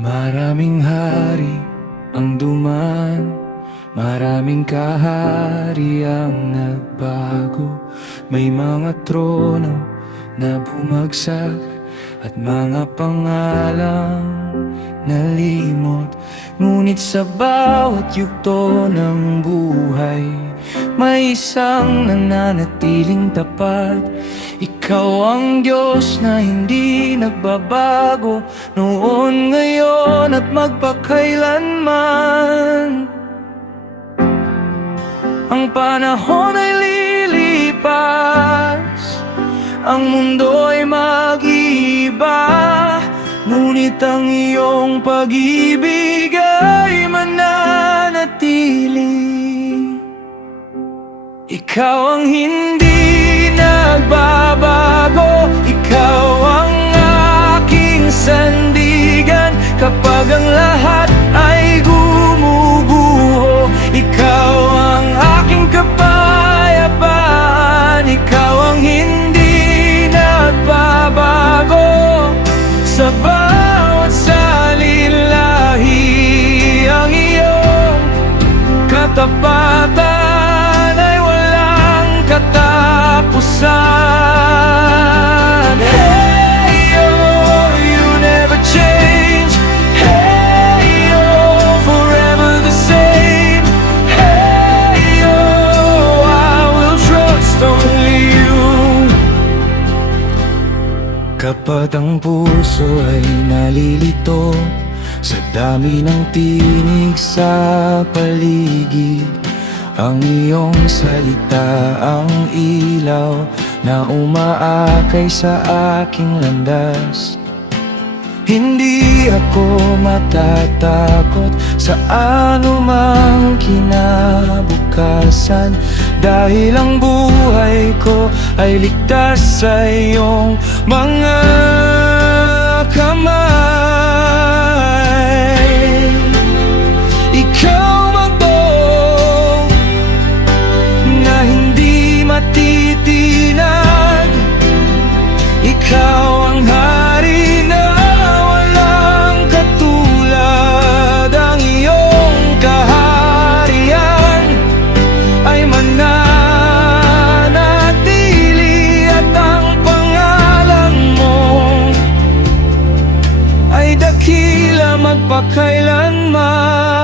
Maraming hari ang duman, maraming kahari ang nagbago. May mga trono na bumagsak at mga pangalang nalimot. Ngunit sa bawat yugto ng buhay, may isang nananatiling tapat. Ikaw ang Diyos na hindi nagbabago, noon, ngayon at magpakailanman. Ang panahon ay lilipas, ang mundo ay mag-iiba, ngunit ang iyong pag-ibig ay mananatili. Ikaw ang hindi nagbabago, ikaw ang aking sandigan. Kapag ang lahat ay gumuguho, ikaw ang aking kapayapaan. Ikaw ang hindi nagbabago, sa bawat salin-lahi ang iyong katapatan katapusan. Hey, oh, you never change. Hey, oh, forever the same. Hey, oh, I will trust only you. Kapag ang puso ay nalilito sa dami ng tinig sa paligid, ang iyong salita ang ilaw na umaakay sa aking landas. Hindi ako matatakot sa anumang kinabukasan, dahil ang buhay ko ay ligtas sa iyong mga kamay. Ikaw matitinag, ikaw ang hari na walang katulad. Ang iyong kaharian ay mananatili, at ang pangalan mo ay dakila magpakailanman.